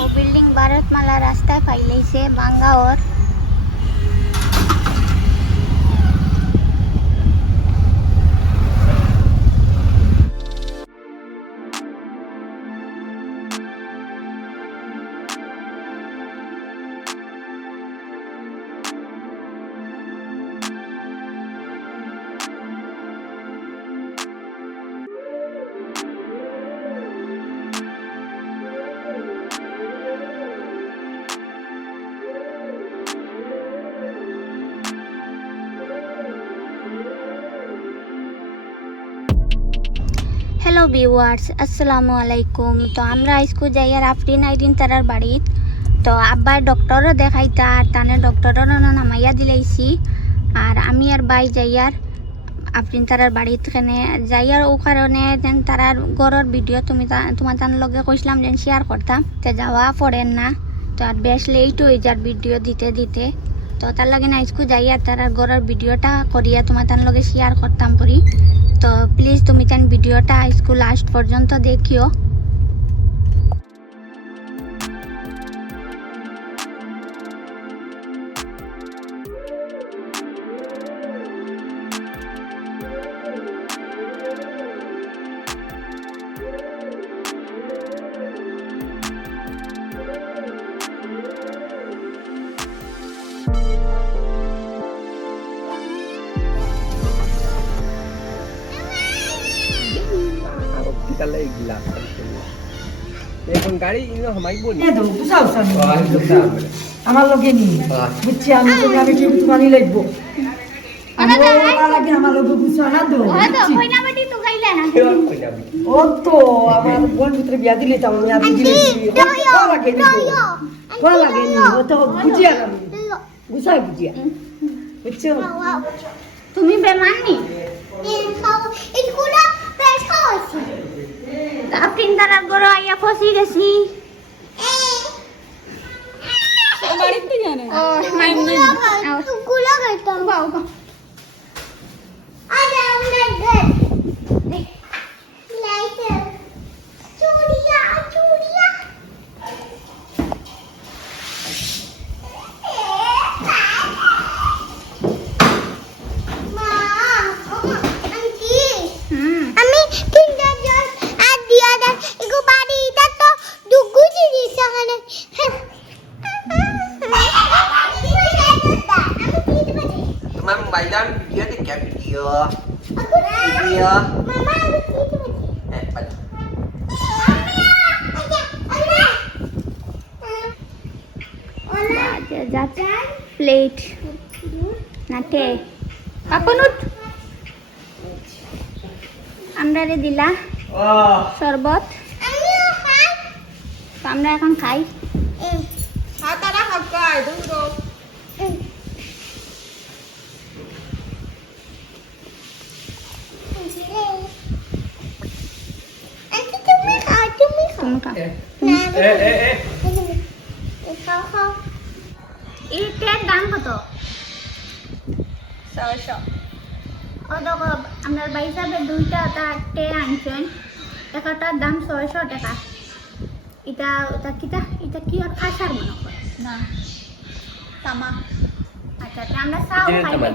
ও building Bharatmala রাস্তায় পাইলেছে বাঙ্গাওর। Hello viewers, আসসালামু আলাইকুম। তো আমরা আজকে যাইয়ার আফরিন আইডিন তারার বাড়িত। তো আব্বার ডক্টরও দেখাইতা আর তানে ডক্টরও নামাইয়া দিলাইছি। আর আমি আর বাই যাইয়ার আফরিন তারার বাড়িত খানে যাইয়ার ও কারণে যেন তারার ঘরের ভিডিও তোমার তার লগে কইছিলাম যেন শেয়ার করতাম, তো যাওয়া পড়েন না। তো আর বেশ লেট হয়ে যার ভিডিও দিতে দিতে। তো তার লগে আজকে যাইয়া তারার ঘরের ভিডিওটা করিয়া তোমার তার লগে শেয়ার করতাম করি। তো প্লিজ তুমি তার ভিডিওটা আজকে লাস্ট পর্যন্ত দেখিও। এখন গাড়ি ইনো হামাইব নি এ তো বুঝাও সানি আমার লগে নি বুঝছি আমি তো আমি কি তোমার নি লাগবো আমার লাগে আমার লগে বুঝছো না তো কইনা বেটি তো গাইলা না। ও তো আমার বোন ভিতরে বিয়া দিলে তো আমি আদি দিলেছি ও লাগে নি ও লাগে নি ও তো বুঝিয়া আমি বুঝাই বুঝিয়া বুঝছো তুমি বেমাননি স্কুলে পেশা হইছে আফরিন তারার ঘরে আইয়া ফসি গেছি। বাড়িতে জানে ও মাইনি স্কুলে গেতাম বাবা আরে আমরা ঘর লাইট চুড়িয়া চুড়িয়া মা আন্টি আমি কিন্ডার জল আর দিয়া দা এগো বাড়িটা তো দুগু জিনিস এখানে তোমার মোবাইলে ভিডিও দেখে ভিডিও মামা প্লেট নাটে আপনুট আমরা রে দিলা শরবত, তো আমরা এখন খাই। হাতারা হাক্কায় দুটো তুমি খাও এটার দাম কত? 600 ও দেখো আমরা বাই সাহেবের দুইটা টে আনছেন, একটার দাম 600 টাকা। এটা এটা কিটা এটা কি আর খাসার মনে করে না তামা আচ্ছা তা আমরা চাও খাইলে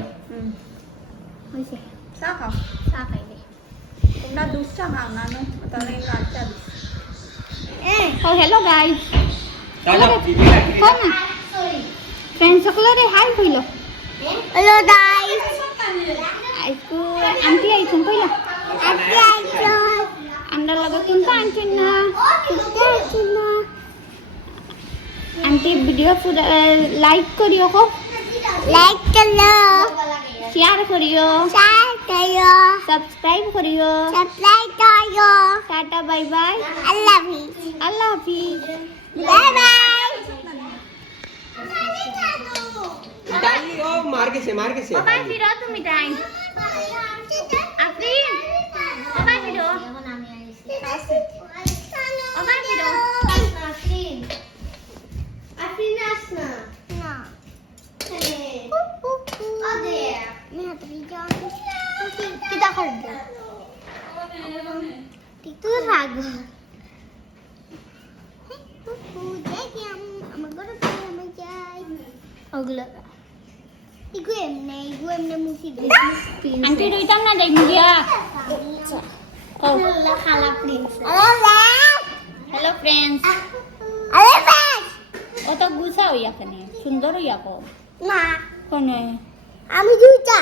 হয়েছে চা খাও চা খাইলে তোমরা দুধ চা খাও না নো তাহলে লাল চা দিস ও হ্যালো গাইস না ফ্রেন্ড সকলরে হাই কইলো হ্যালো গাইস আইকু আন্টি আইছেন কইলো আন্টি আইছো আমরা লগে কোনটা আনছেন না আন্টি ভিডিও পুরো লাইক করিও কো লাইক করো শেয়ার করিও সাবস্ক্রাইব করিও টাটা বাই বাই আল্লাহ হাফিজ বাই বাই ডালি ও মার গেছে ও বাই ফিরো তুমি টাইম আফরিন ও বাই ফিরো ও বাই ফিরো আফরিন আসনা না আদে না তুই যাও কিটা করবে তুই রাগ ওগুলো এমনি মুখি আন্টি রইতাম না যাই মুগিয়া খালা প্রিন্সেস হ্যালো ফ্রেন্ডস আরে ব্যাস ও তো গুছা হইয়া খানে সুন্দর হইয়া কো না কোনে আমি জুতা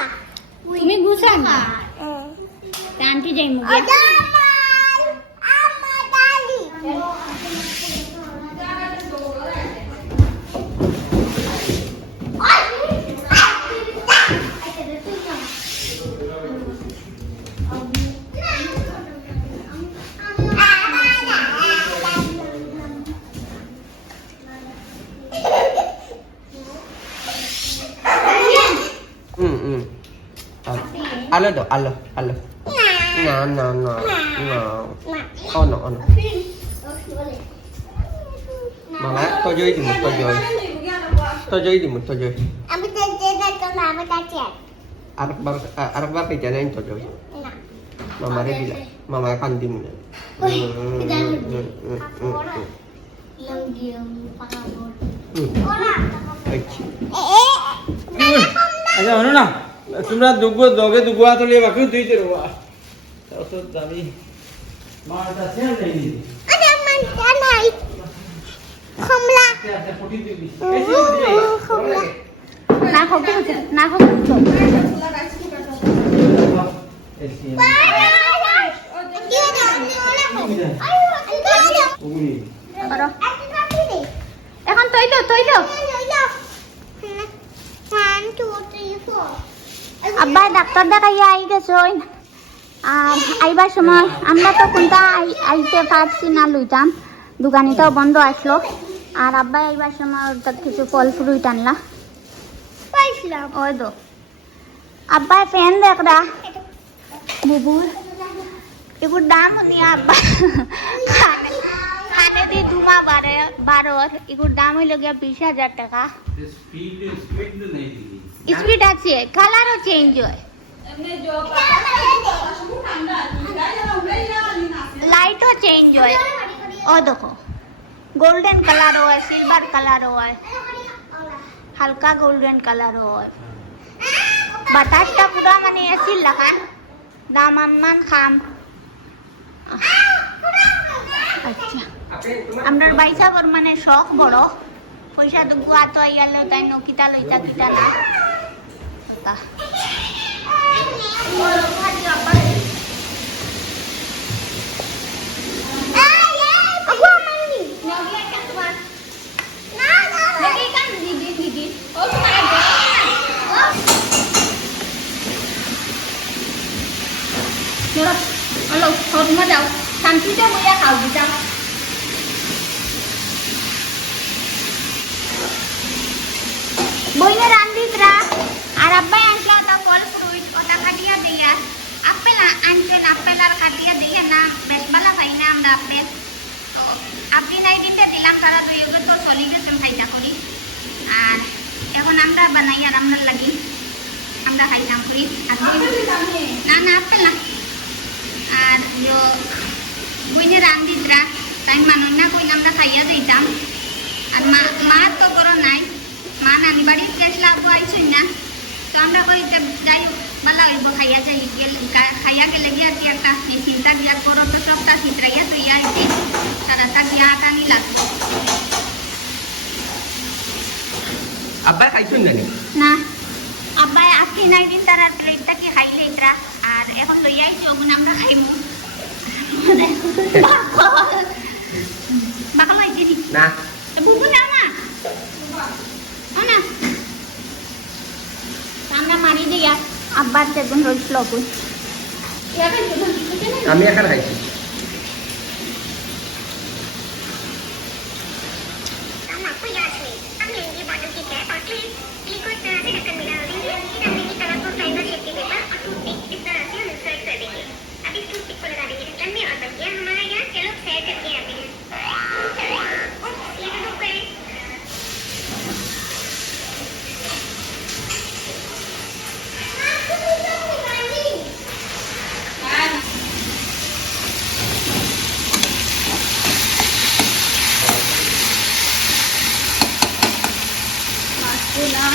তুমি গুছা না তা আন্টি যাই মুগিয়া আমার ডালি Alo dong, alo. No. Oh no. Mama, tojoi di mu, tojoi. আমি তো যেটা করলাম আমি কাছে Arak bar kay jana yung tojoi. না Mama re bila. Mama kan di mu. লঙ্গিয়ম পাকাবো আচ্ছা শোনো না তোমরা দুগো হাতলে বাকি দুইতে রবা তো দামি মারটা সেল দেই নি আরে মান জানাই কমলা আচ্ছা পটি দিবি কমলা না খবর না খবর তো এখন তৈল আব্বা ডাক্তার দেখাইয়া আই গেছে আর আইবার সময় আমরা তো কোনটা আইতে পারছি না লইতাম দোকানিটাও বন্ধ আসলো আর আব্বা আইবার সময় ওর কিছু ফল ফ্রুট আনলা পাইছিলাম ওই তো আব্বা ফ্যান দেখরা বুবুর এগুলোর দাম নিয়ে আব্বা খানে দিয়ে ধুমা বারোর এগুলোর দাম হইল গিয়া 20,000 টাকা স্পিড আছে কালারও চেঞ্জ হয় লাইটও চেঞ্জ হয় ও দেখো গোল্ডেন কালার হয় সিলভার কালার হয় হালকা গোল্ডেন কালার হয় বাতাসটা পুরা মানে এসিল লাগান দাম মান খাম আচ্ছা আমরা বাইসাগর মানে শখ বড় পয়সা দুগু আতো আইয়ালে তাই নকিতা লইতা কিতা না হ্যালো সদমা যাও শান্তিতে বইয়া খাও দিতাম বইনে রান্দিতরা আর আব্বাই আনলা ওটা ফল ফ্রুট ওটা কাটিয়া দিয়া আপেল আনছেন আপেল আর কাটিয়া দিয়া না বেশ ভালো খাই না আমরা আপেল আপনি নাই দিতে দিলাম তারা দুই তো চলি গেছেন খাইতা করি আর এখন আমরা বানাই আর আমরা লাগি আমরা খাইতাম করি না আপেল না আর বইনে রান্দিতরা তাই মানুষ না কইলে আমরা খাইয়া যাইতাম আর মা তো করো নাই মা নানি বাড়ির গ্যাস লাগবো আইসই না তো আমরা কই যাই ভালো হইব খাইয়া যাই খাইয়া গেলে গিয়ে আর কি একটা চিন্তা গিয়া করো তো সবটা চিত্রাইয়া তৈয়া আইতে তারা গিয়া আটানি লাগবো Abba খাইছুন জানি না আব্বাই আজকে নাই দিন তারা প্লেটটা কি খাইলে ইতরা আর এখন লইয়া আইছি ওগুন আমরা খাইমু বাকা লইছি না বুবু নাও না না আমরা মারি দিয়া আব্বার সেগুন রইছিল ওগুন আমি এখন খাইছি না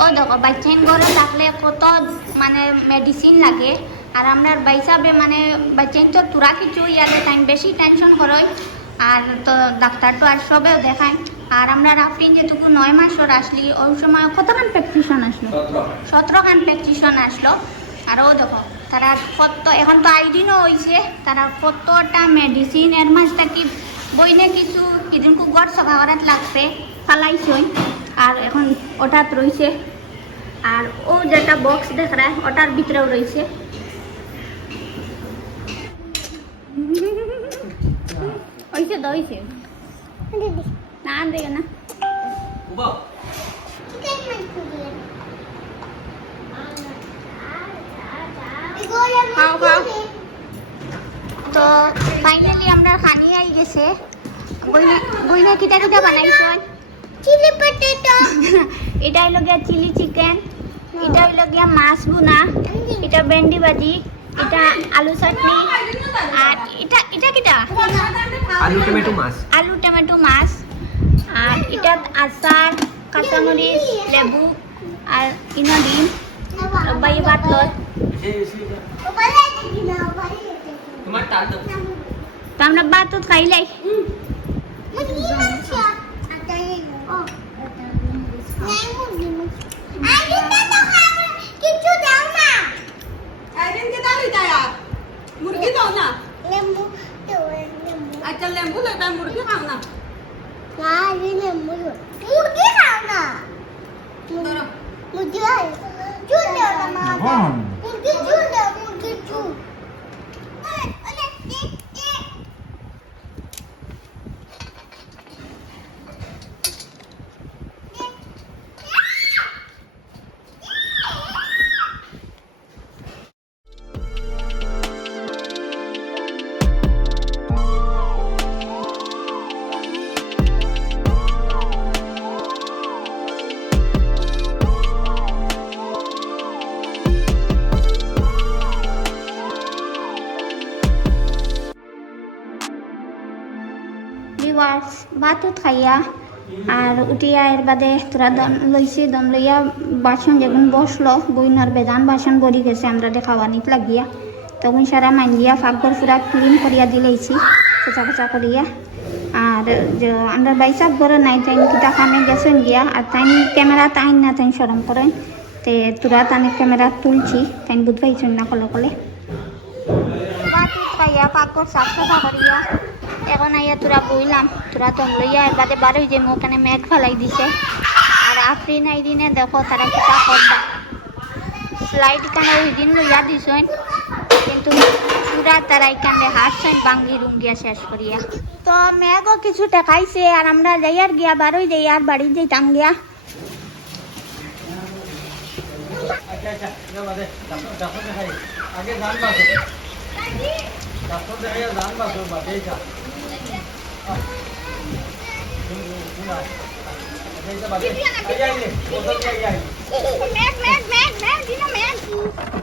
ও দেখো বাচ্চাইন ঘরে থাকলে কত মানে মেডিসিন লাগে আর আমরা বাইসাবে মানে বাচ্চাইন তো তুরা কিছু ইয়ালে টাইম বেশি টেনশন করই আর তো ডাক্তার তো আর সবেও দেখায় আর আমরা রাফরিন যেটুকু 9 মাসের আসলি ওই সময় কতখান প্র্যাকটিশন আসলো 17খান প্র্যাকটিশন আসলো আর ও দেখো তারা কত এখন তো আইডিনও হয়েছে তারা কতটা মেডিসিন এর মাঝটা কি বইনে কিছু এদিনকু গড় সভা করাত লাগছে ফালাইছই আর এখন ওটাত রয়েছে আর ও যেটা বক্স দেখ রা ওটার ভিতরেও রয়েছে হয়েছে তো হয়েছে না দেখে না খাও খাও তো ফাইনালি আমরা খানি আই গেছে বইনা কিটা কিটা বানাইছো চিলি পটেটো এটা হইলো গিয়া চিলি চিকেন এটা হইলো গিয়া মাছ ভুনা এটা ভেন্ডি ভাজি এটা আলু চাটনি আর এটা এটা কিটা আলু টমেটো মাছ মাছ আর এটা আচার কাঁচামরিচ লেবু আর ইনো ডিম বাই ভাত লয় তোমার টাল দাও তো আমরা ভাত খাইলাই मुर्गी दो ना अच्छा लेम्बू लगता है मुर्गी खाओ ना मुर्गी खाओ ना मुर्गी चून दो ना मुर्गी चून दो मुर्गी चून ভিউয়ার্স ভাত খাইয়া আর উঠিয়া এর বাদে তোরা দম লইছি দম লইয়া বাসন যখন বসলো বইনার বেজান বাসন ভরি গেছে আমরা খাওয়ানিত লাগিয়া তখন সারা মাঞ্জিয়া ফাঁকঘর পুরা ক্লিন করিয়া দিলেইছি কোচা কোচা করিয়া আর যে আমরা বাইসাব ঘরে নাই তাই কিতা খানে গেছেন গিয়া আর তাই ক্যামেরা তাইন না তাই সরম করেন তে তোরা তানে ক্যামেরা তুলছি তাই বুঝবাইছেন না কলে কলে ভাত খাইয়া ফাঁকঘর সাফ সাফা করিয়া এখন আইয়া তোরা বইলাম তোরা তো লইয়া এবারে বারোই যে ওখানে মেঘ ফেলাই দিছে আর আফরিন আইদিনে দেখো তারা কিতা করবা স্লাইড কানে ওই দিন লইয়া দিছেন কিন্তু পুরা তারা এখানে হাসছেন বাঙ্গি রুঙ্গিয়া শেষ করিয়া তো মেঘও কিছু টেকাইছে আর আমরা যাইয়ার গিয়া বারোই যাই আর বাড়ি যাইতাম গিয়া আগে ধান বাসো ডাক্তার দেখাইয়া ধান বাসো বাটেই খা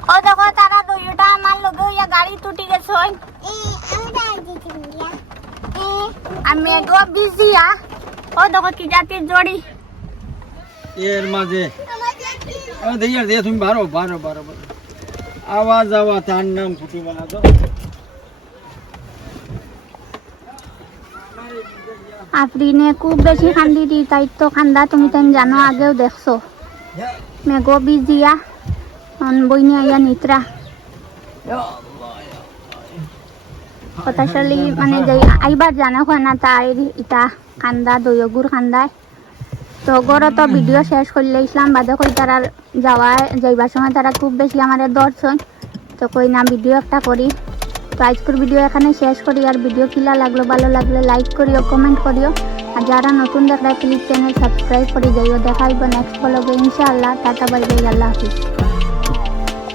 ও দেখো তারা দুইটা আমার লগে ইয়া গাড়ি টুটি গেছে আমি এগো বিজিয়া ও দেখো কি জাতির জড়ি এর মাঝে দেয়ার দে তুমি বারো বারো বারো আওয়াজ আওয়াজ তার নাম ফুটু বানাতো আফরিনে খুব বেশি খান্দি দি তাই তো খান্দা তুমি তাই জানো আগেও দেখছো মেঘো বিজিয়া বইনি আইয়া নিত্রা কথাশালী মানে যাই আইবার জানে হয় না তাই ইটা খান্দা দইগুর খান্দায় তো গড় তো ভিডিও শেষ করলে ইসলাম বাদে কই তারা যাইবার সময় তারা খুব বেশি আমাদের দর্শন তো কই না ভিডিও একটা করি তো আজকের ভিডিও এখানে শেষ করি আর ভিডিও কিলা লাগলো ভালো লাগলে লাইক করিও কমেন্ট করিও আর যারা নতুন দেখলে প্লিজ চ্যানেল সাবস্ক্রাইব করে যাইও দেখা হইব নেক্সট ব্লগে ইনশাআল্লাহ টাটা বাই বাই আল্লাহ হাফিজ